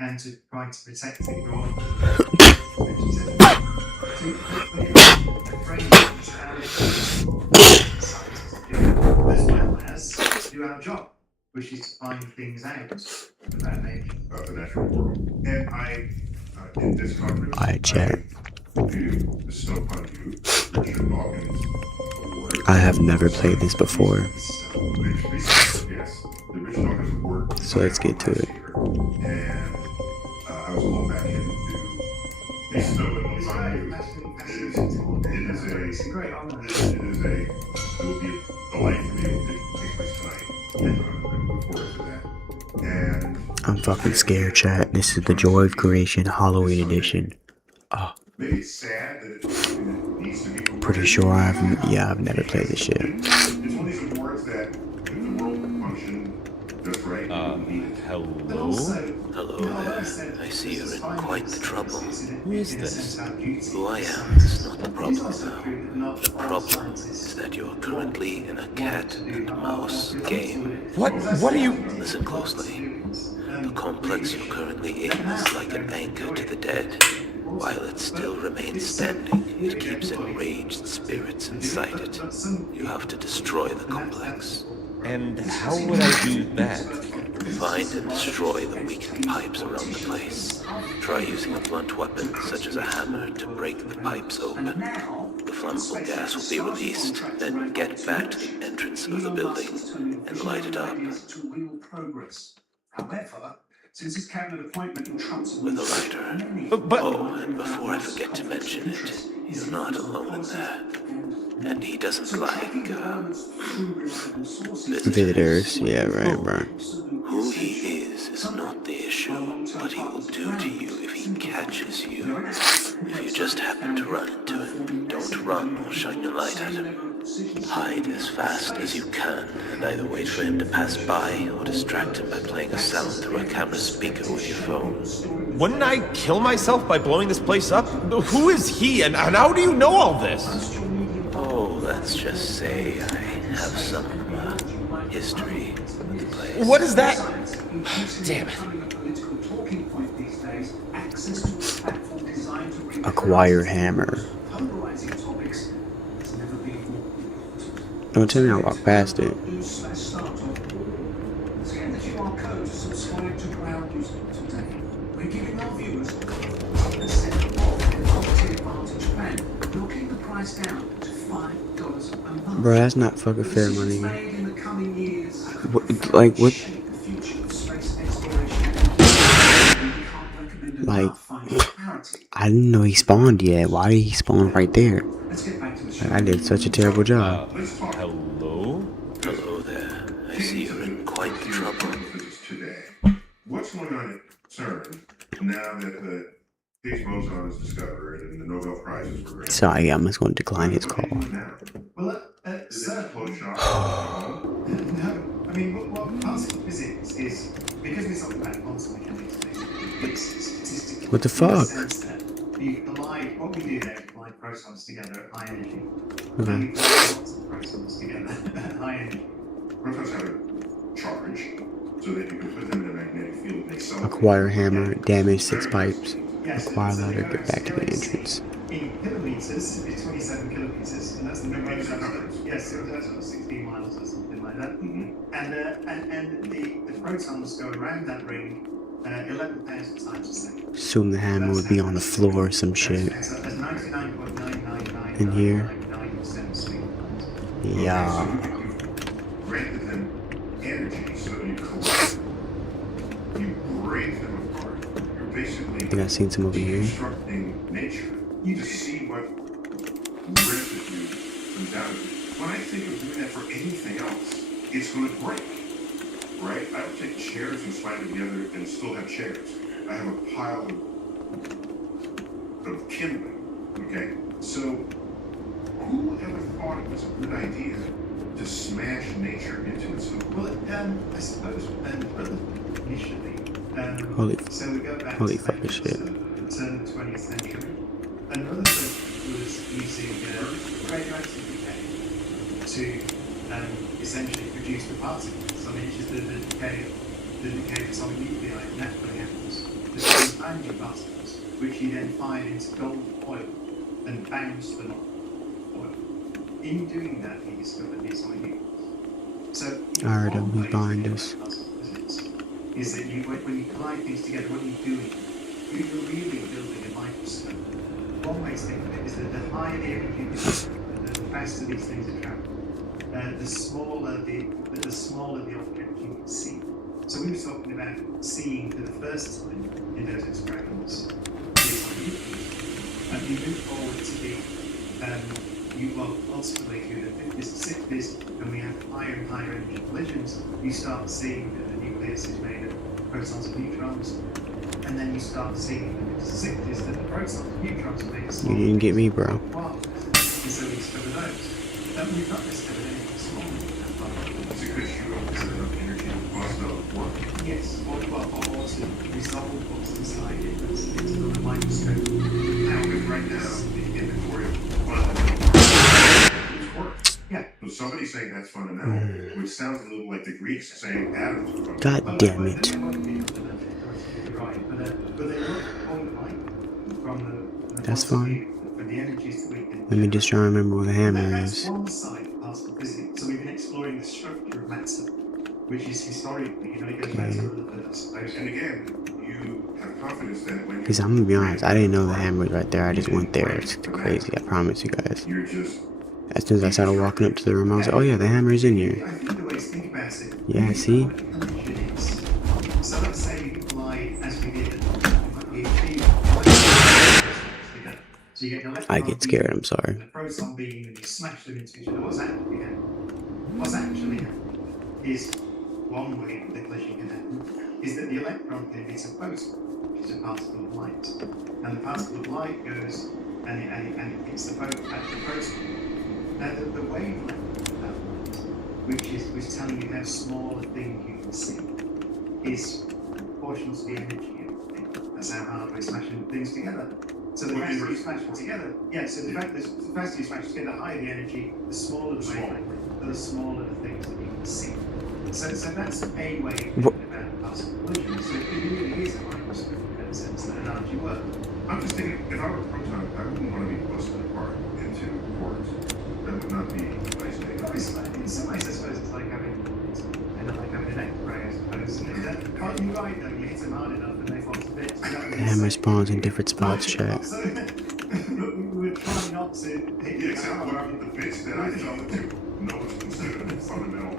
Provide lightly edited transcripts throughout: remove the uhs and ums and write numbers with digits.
and to try to protect it rather than a framework is our scientists do, as well as do our job, which is to find things out about nature. The natural world. And in this conference, Alright, chat. to bestow upon you Richard Dawkins Award. I have never played this before, Yes, the Richard Dawkins Award. so let's get to it. And I was called back in to bestow it upon you. It's a great honor. It will be a delight to be able to take place tonight. And I look forward to that. And I'm fucking scared, chat. This is the Joy of Creation Halloween edition. maybe it's sad that it needs to be. Pretty sure I've never played this shit. It's one of these awards that if the world can function just right, Hello? Hello there. I see you're in quite the trouble. Who is this? Who I am is not the problem now. The problem is that you're currently in a cat and mouse game. What are you... Listen closely. The complex you're currently in is like an anchor to the dead. While it still remains standing, it keeps enraged spirits inside it. You have to destroy the complex. And how would I do that? Find and destroy the weakened pipes around the place. Try using a blunt weapon, such as a hammer, to break the pipes open. The flammable gas will be released, then get back to the entrance of the building and light it up. However, since his cabinet appointment in Trump's With a lighter. But... Oh, and before I forget to mention it, you're not alone in there. And he doesn't like, Visitors, yeah, right. Who he is not the issue. What he will do to you if he catches you. If you just happen to run into him, don't run or shine your light at him. Hide as fast as you can, and either wait for him to pass by or distract him by playing a sound through a camera speaker with your phone. Wouldn't I kill myself by blowing this place up? Who is he, and how do you know all this? Oh, let's just say I have some history with the place. What is that? Damn it. Acquire hammer. Don't tell me I walk past it. Bro, that's not fucking fair money. What, like, what? Like, I didn't know he spawned yet. Why did he spawn right there? Like, I did such a terrible job. Hello? Hello there. I see you're in quite the trouble. Today. What's going on at CERN now that the Higgs boson is discovered and the Nobel Prizes were granted? Sorry, I'm just going to decline his call. Well, Is this a close shot? no. I mean, what particle physics is, because we're talking about quantum mechanics, it's statistically. What the fuck? In the sense that you collide, what we do there is collide protons together at high energy. Okay. And we collide lots of protons together at high energy. Protons have a charge so that you can put them in a magnetic field and accelerate. Acquire hammer, damage 6 pipes. Yes, Acquire so ladder, it get back to the goes entrance. In kilometers, it's 27 kilometers, and that's the number of times. Yes, so that's sort of 16 miles or something like that. Mm-hmm. And the protons go around that ring 11,000 times a second. Assume the hammer would be on the floor or some shit. So that's 99.99999% In here. speed. Yeah. Granted them energy so you collide. You break them apart. You're basically I think I've seen some over here. deconstructing nature. You just see what residue comes out of it. When I think of doing that for anything else, it's going to break. Right? I don't take chairs and slide them together and still have chairs. I have a pile of kindling. Okay? So, who ever thought it was a good idea to smash nature into itself? Well, I suppose, initially, Holy, so we go back holy to fucking maybe shit. the turn of the 20th century. Another thing was using radioactive decay to essentially produce the particles. I mean, it's just the decay of atomic nuclei naturally happens. brand new particles, which he then fired into gold oil and bounced them off oil. In doing that, he discovered these molecules. So, Alright, one we way to bind think us. about particle physics is that when you collide things together, what are you doing? You're really building a microscope. One way to think of it is that the higher the energy, the faster these things are traveling. The smaller the object you can see. So we were talking about seeing for the first time in those experiments. And you move forward to the ultimately through the 50s and 60s, and we have higher and higher energy collisions. You start seeing that the nucleus is made of protons and neutrons, and then you start seeing in the 60s that the protons and neutrons are made of small. You didn't get me, bro. And so we discover those. And we've not discovered anything small in that part. It's a good shoe up to enough energy to cause the work. Yes, or to resolve what's inside it. It's not a microscope. Now, because right now, the inventory of fundamental is work. Yeah. So somebody's saying that's fundamental, which sounds a little like the Greeks saying atoms are fundamental. God damn it. But they look point-like from the That's fine. from the energies that we can. Let me just try to remember where the hammer That's is. one side of particle physics. So we've been exploring the structure of matter, which is historically, it goes back to the suppose. And again, you have confidence that when Because I'm gonna be honest, I didn't know the hammer was right there. I just went there. It's crazy, I promise you guys. you're just As soon as I started walking up to the room, I was like, oh yeah, the hammer's in here. I think the way to think about it. Yeah, see? So let's say you collide as we did. So you get an I electron get scared, beam I'm sorry. and a proton beam, and you smash them into each other. What's actually happening is one way the collision can happen is that the electron can emit a photon, which is a particle of light, and the particle of light goes and it hits the proton. Now the wavelength of that light, which is telling you how small a thing you can see, is proportional to the energy you think. That's how hard we're smashing things together. So the faster you smash them together, so the faster you smash together, the higher the energy, the smaller the wavelength, the smaller the things that you can see. So that's a way of thinking about particle collision. So it really is a microscope in that sense, that analogy works. I'm just thinking, if I were a proton, I wouldn't want to be busted apart into quarks. That would not be nice to me. In some ways, I suppose it's like having an X-ray, I suppose. You're right, though. You hit them hard enough and they fall to bits. The hammer spawns in different spots, chat. So, we were trying not to hit Yeah, except what the bits that I fell into, no one's considered fundamental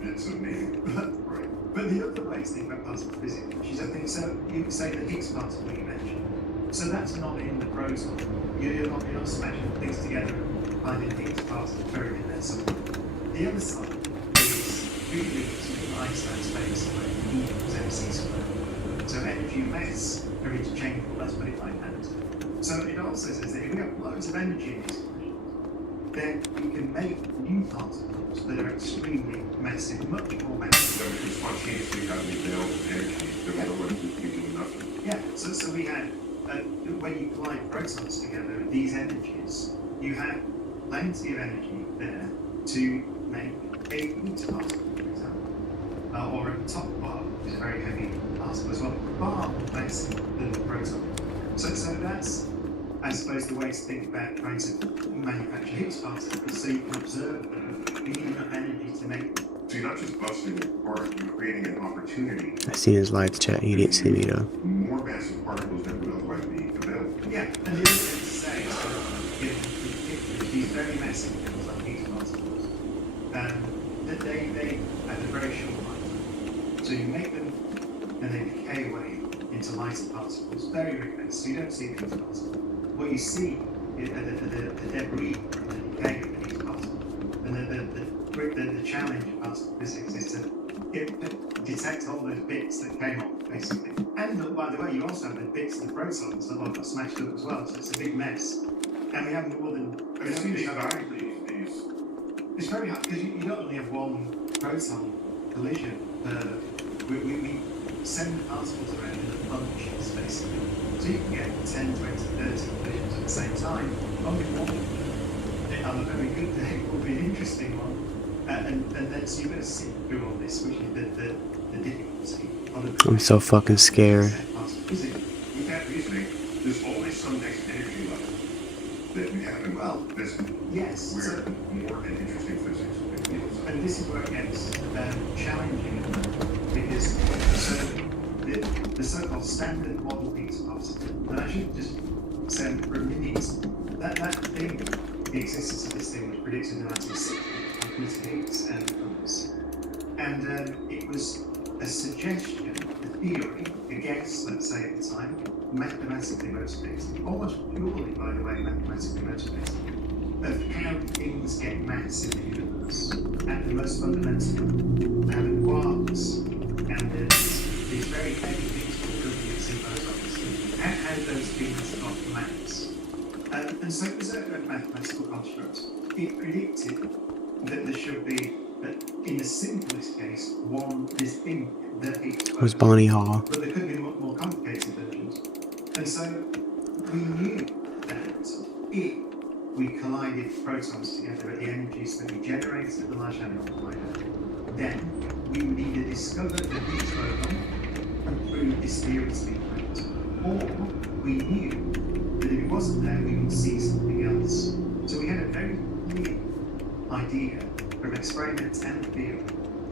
bits of me. Right. But the other way to think about particle physics, which is, I think, so you could say the Higgs particle you mentioned. So that's not in the proton. You're not smashing things together and finding the Higgs particle buried in there somewhere. The other side is really sort of Einstein's famous equation, E equals mc squared. So energy and mass are interchangeable, let's put it like that. So it also says that if we have loads of energy in these collisions, then we can make new particles that are extremely massive, much more massive. So we can spontaneously have the available energy that we would be doing nothing. Yeah, so we had, when you collide protons together, these energies, you have plenty of energy there to make a Higgs particle, for example. Or a top bar, which is a very heavy particle as well. Far more massive than the proton. So that's, I suppose, the way to think about trying to manufacture Higgs particles, so you can observe them, you need enough energy to make them. So you're not just busting it apart, you're creating an opportunity. I seen his lights, chat. He didn't see me though. More massive particles than would otherwise be available. Yeah, and the other thing to say is that these very massive things like Higgs particles, that they have a very short lifetime. So you make them and they decay away into lighter particles very, very fast. So you don't see the Higgs particle. What you see is the debris from the decay of the Higgs particle. And the challenge of particle physics is to detect all those bits that came off, basically. And by the way, you also have the bits of the protons that got smashed up as well, so it's a big mess. And we have more than... I've seen these It's very hard, because you don't only have one proton collision. We send the particles around in bunches, basically. So you can get 10, 20, 30 collisions at the same time. Only one of them, on a very good day, will be an interesting one. And then, so you're going to sit through all this, which is the difficulty. I'm so fucking scared. Particle physics. physics. Yes. We're So, more and interesting physics. and this is where it gets challenging because the so-called standard model Higgs particle, and I should just say for a minute that thing, the existence of this thing was predicted in 1960 by Peter Higgs and others, and it was a suggestion, a theory, a guess, let's say at the time, mathematically motivated, almost purely, by the way, mathematically motivated, of how things get mass in the universe at the most fundamental level. How the quarks and these very heavy things called nucleus and bosons, how those things got mass. And so it was a mathematical construct. It predicted that there should be, in the simplest case, one distinct, the Higgs boson. Where's Bonnie Hall? But there could be more complicated versions. And so we knew that if we collided protons together at the energies that we generated at the Large Hadron Collider, then we would either discover the Higgs boson and prove this theory to be correct, or we knew that if it wasn't there, we would see something else. So we had a very clear idea from experiments and theory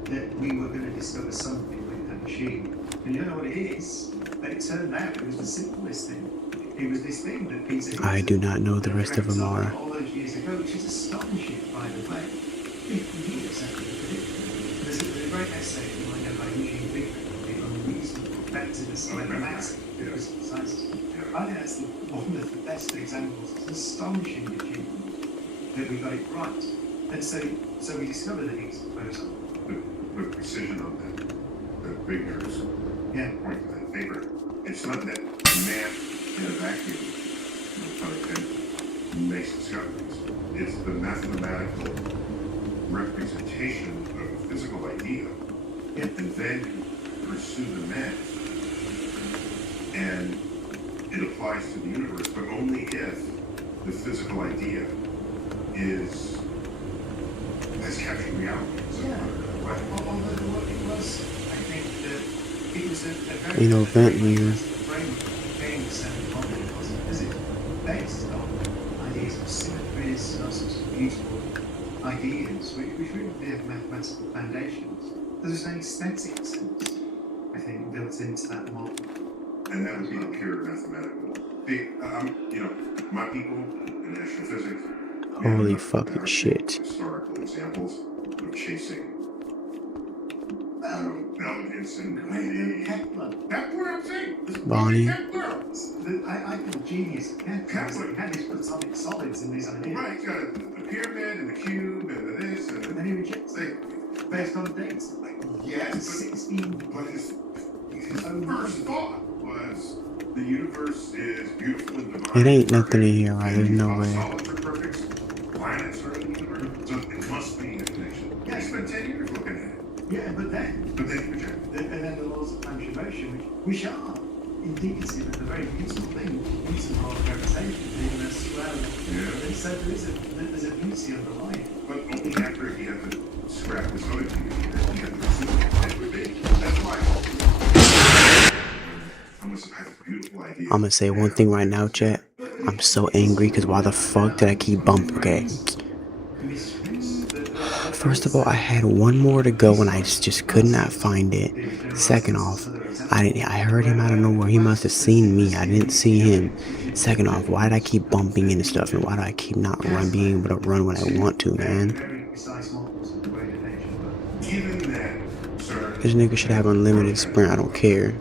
that we were going to discover something with that machine. And you don't know what it is, but it turned out it was the simplest thing. It was this thing that Peter Higgs I do not know the rest of them are. all those years ago, which is astonishing, by the way. 50 years after the prediction. There's a great essay by Eugene Bigman, The Unreasonable Effectiveness of Mathematics. I think that's one of the best examples. It's an astonishing achievement that we got it right. And so we discovered the Higgs boson. The precision on that, the Bigner's point to that paper, it's not that math in a vacuum, no pun intended, makes discoveries. It's the mathematical representation of a physical idea, and then you pursue the math, and it applies to the universe, but only if the physical idea has captured reality. Although what it was, I think that it was a very Ain't no vent here. framework of games and modeling wasn't physics, based on ideas of symmetries and all sorts of beautiful ideas, which really have mathematical foundations. There's an aesthetic sense, I think, built into that model. And that would be the pure mathematical. My people in astrophysics. Holy fucking shit. Historical examples of chasing elegance and Kepler. That's what I'm saying. Bonnie. Kepler. I feel genius. Kepler had his platonic solids in these ideas. Right, he's got the pyramid and the cube and the this and And then he rejects it based on dates. yes, but 16. But his first thought was the universe is beautiful and divine. It ain't nothing in here, right? There's no way. Solids are perfect. Planets are in the universe. So it must be a connection. Yeah, he spent 10 years looking at it. Yeah, but then But then he rejected it. and then the laws of motion, which are indicative of a very beautiful thing, beautiful law of gravitation, being a swell. Yeah. And so there's a beauty underlying. But only after he had to scrap this other theory that he had to assume it would be. That's why I must have had a beautiful idea. I'm gonna say one thing right now, chat. I'm so angry because why the fuck did I keep bumping? Okay. First of all, I had one more to go and I just could not find it. Second off, I heard him out of nowhere. He must have seen me. I didn't see him. Second off, why did I keep bumping into stuff and why do I keep not being able to run when I want to, man? Given that, sir, This nigga should have unlimited sprint. I don't care.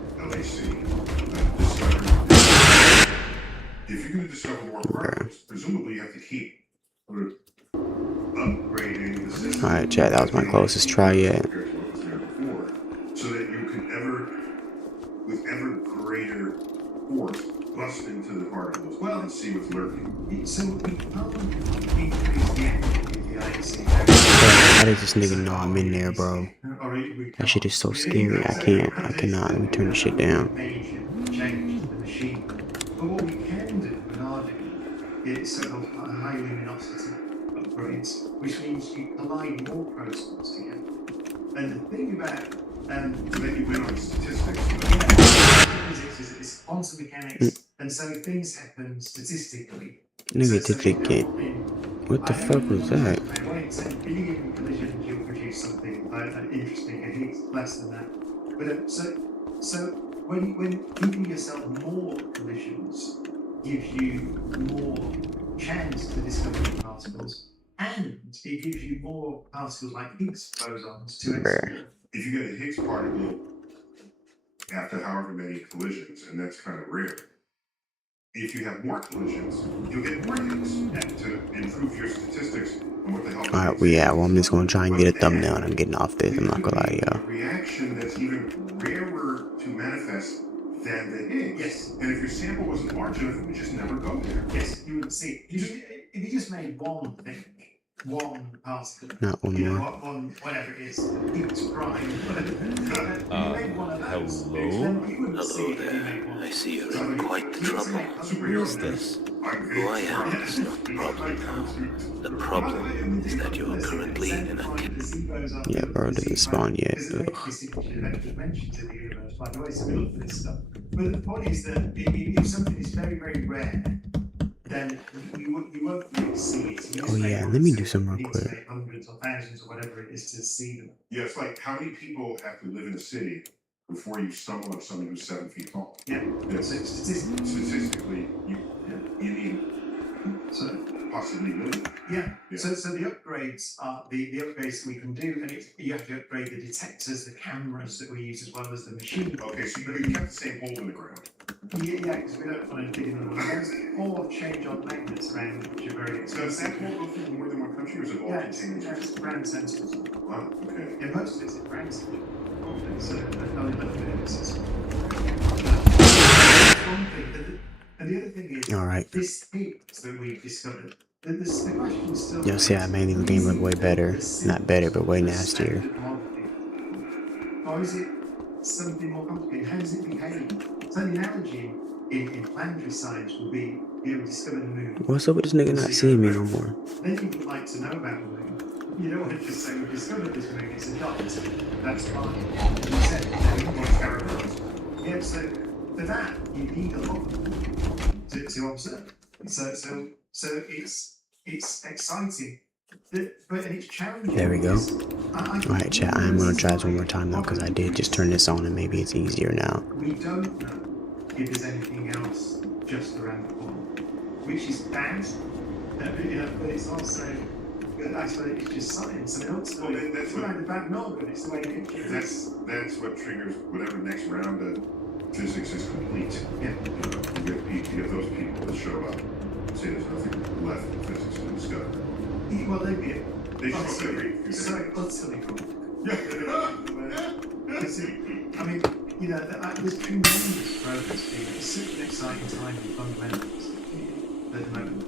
if you're going to discover more particles, presumably you have to keep upgrading the system. Alright, chat. That was my closest try yet. Compared to what was there before, so that you can with ever greater force, bust into the particles and see what's lurking. So we can't increase the energy of the IC. How does this nigga know I'm in there, bro? That shit is so scary. I cannot. Let me turn this shit down. Change the machine. But what we can do with our is so-called high luminosity upgrades, which means you collide more protons together. And the thing about Then you went on statistics. physics is quantum mechanics, and so things happen statistically. Nigga did it again. What the fuck was that? When you give collisions, you'll produce something interesting. I think it's less than that. But so when giving yourself more collisions gives you more chance to discover new particles, and it gives you more particles like Higgs bosons to explore. If you get a Higgs particle after however many collisions, and that's kind of rare. If you have more collisions, you'll get more Higgs to improve your statistics on what the hell. Alright, well, I'm just gonna try and get a thumbnail and I'm getting off this. I'm not gonna lie to A y'all. reaction that's even rarer to manifest than the Higgs. Yes. And if your sample wasn't large enough, it would just never go there. Yes, you would see. If you just made one thing, one particle, Not one more. Whatever it is, Higgs prime, whatever. You made one of those. Hello? Then you wouldn't see Hello it if you made there. one. I see you're in quite the trouble. Who is this? Who I am is not the problem now. The problem is that you are currently in a Yeah, bro, it doesn't spawn yet. Ugh. But the point is that if something is very, very rare, then you won't be able to see it. Oh yeah, let me do some real quick. Hundreds or thousands or whatever it is to see them. Yeah, it's like how many people have to live in a city before you stumble on somebody who's 7 feet tall? Yeah. Yes. So Statistically, you need possibly millions. yeah. Yeah. So the upgrades are the upgrades we can do, and you have to upgrade the detectors, the cameras that we use, as well as the machine. Okay, so you kept the same hole in the ground. Yeah, because we don't want to dig in the or change on magnets around, which are very So does expensive. that hole go through more than one country, or is it all Yeah, it's contained? ground sensors. Wow, okay. Yeah, most of it's in ground sensors. So only little bit of this. One thing, and the other thing is Alright. this Higgs that we've discovered. The question still. You'll see I made the game look way better. Not better, but way nastier. Or is it something more complicated? How does it behave? So the analogy in planetary science will be you discover the moon. What's up with this nigga not seeing me no more? Then you would like to know about the moon. You don't want to just say we discovered this moon, it's a dot. That's fine. You said yeah, so for that you need a lot to observe. So it's exciting. But it's challenging. There we go. I Alright, chat, I am gonna try this one more time though, because I did just turn this on and maybe it's easier now. We don't know if there's anything else just around the corner, which is bad, but it's also, I suppose it's just science. I mean, ultimately, Well, that's it's not the bad no, but it's the way it is. That's what triggers whatever next round of physics is complete. Yeah. You get those people that show up and say there's nothing left in physics to discover. Well, they'd be They show up every few days. so utterly cool. Yeah. I mean, there's tremendous progress being. It's such an exciting time in fundamentals at the moment.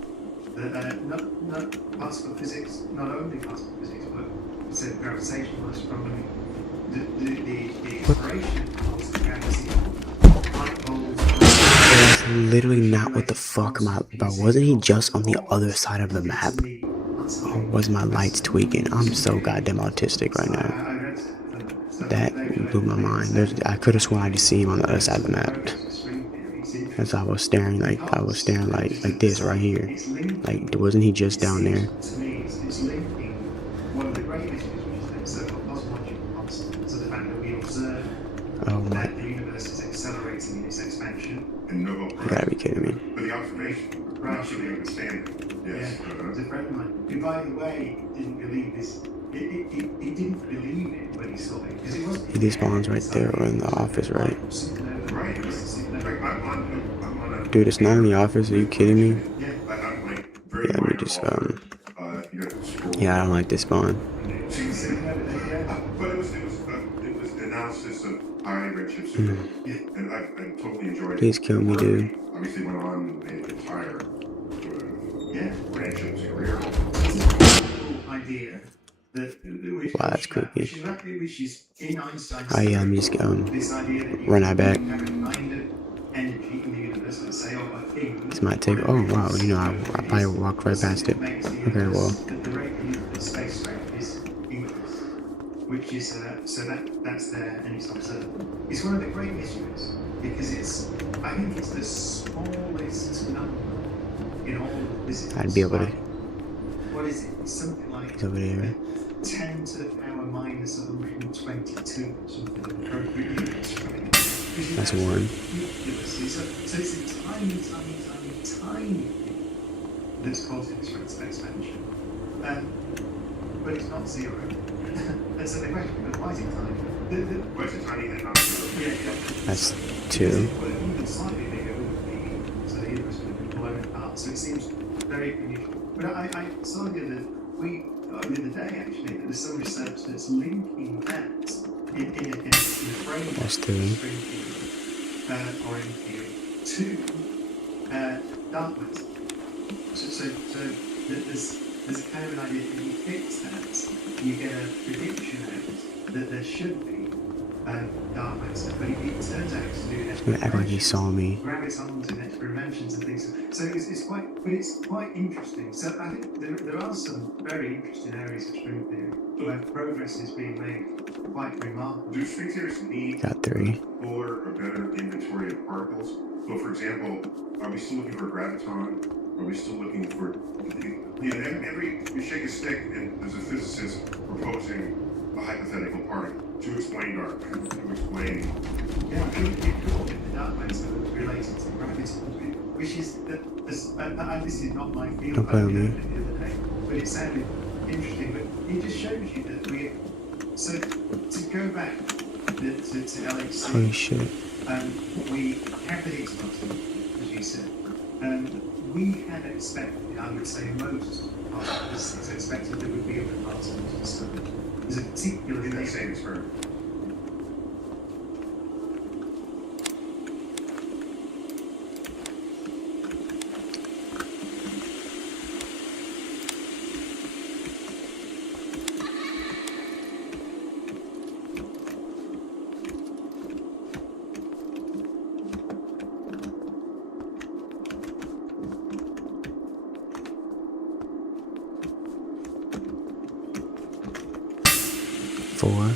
Not particle physics, not only particle physics, but say gravitational astronomy, the exploration of gravity, black holes. That's literally not what the fuck am I about. Wasn't he just on the other side of the map? Or was my lights tweaking? I'm so goddamn autistic right now. That blew my mind. I could have sworn I just see him on the other side of the map. As I was staring like this right here. Like, wasn't he just down there? To me, it's linking one of the great issues, which is the so-called cosmological constant, to the fact that we observe Oh my, that the universe is accelerating in its expansion. And Nobel you gotta be kidding me. But the observation, not really understanding. Yes. Yeah, it was a friend of mine who, by the way, didn't believe this. He didn't believe it when he saw it because it wasn't. He despawns right there or in the office, right? Right. Like, I'm on a Dude, it's not in the office. Are you kidding me? Yeah. I'm like very Yeah, let me minor just alter. You have to scroll. Yeah, I don't like this spawn. But it was analysis of high redshift supernovae, and I totally enjoyed it. Please kill me, dude. Obviously went on and made an entire redshift career. Idea that Wow, that's creepy. which is in Einstein's Oh yeah, let me just this idea that you run that back. have a kind of energy in the universe, let's say, or a thing. This might take. Oh wow, I probably walked right past it. Okay, well. The rate of space rate is increased, which is so that's there and it's observable. It's one of the great mysteries because I think it's the smallest number in all of physics. I'd be able to. what is it? It's something like He's over there. 10 to the power minus 122 or something of appropriate units, right? Which is That's absolutely one. ridiculously. So it's a tiny thing that's causing this rate of expansion. But it's not zero. And so the question is, why is it tiny? Why is it tiny and not zero? Yeah. That's 2. Well, even slightly bigger would be, so the universe would have been blown apart. So it seems very unusual. But I saw the other day actually that there's some research that's linking that in a frame That's 3. or NQ to dark matter. So there's a kind of an idea that if you fix that, you get a prediction out that there should be dark matter, but it turns out to do He's gonna act like he saw me. gravitons and experimentations and things. So it's quite interesting. So I think there are some very interesting areas of string theory where progress is being made quite remarkable. Do string theorists need Got 3. fuller or better inventory of particles? So, for example, are we still looking for a graviton? Are we still looking for, you shake a stick and there's a physicist proposing a hypothetical particle to explain dark matter, to explain. Yeah, it could be the dark matter related to gravity, which is this is not my field. Don't play with me. The other day, but it sounded interesting. But it just shows you that so to go back to LHC. Holy shit. We have the Higgs boson, as you said. We had expected, I would say most participants expected there would be other particles and stuff. There's a particular In that same experiment. Four.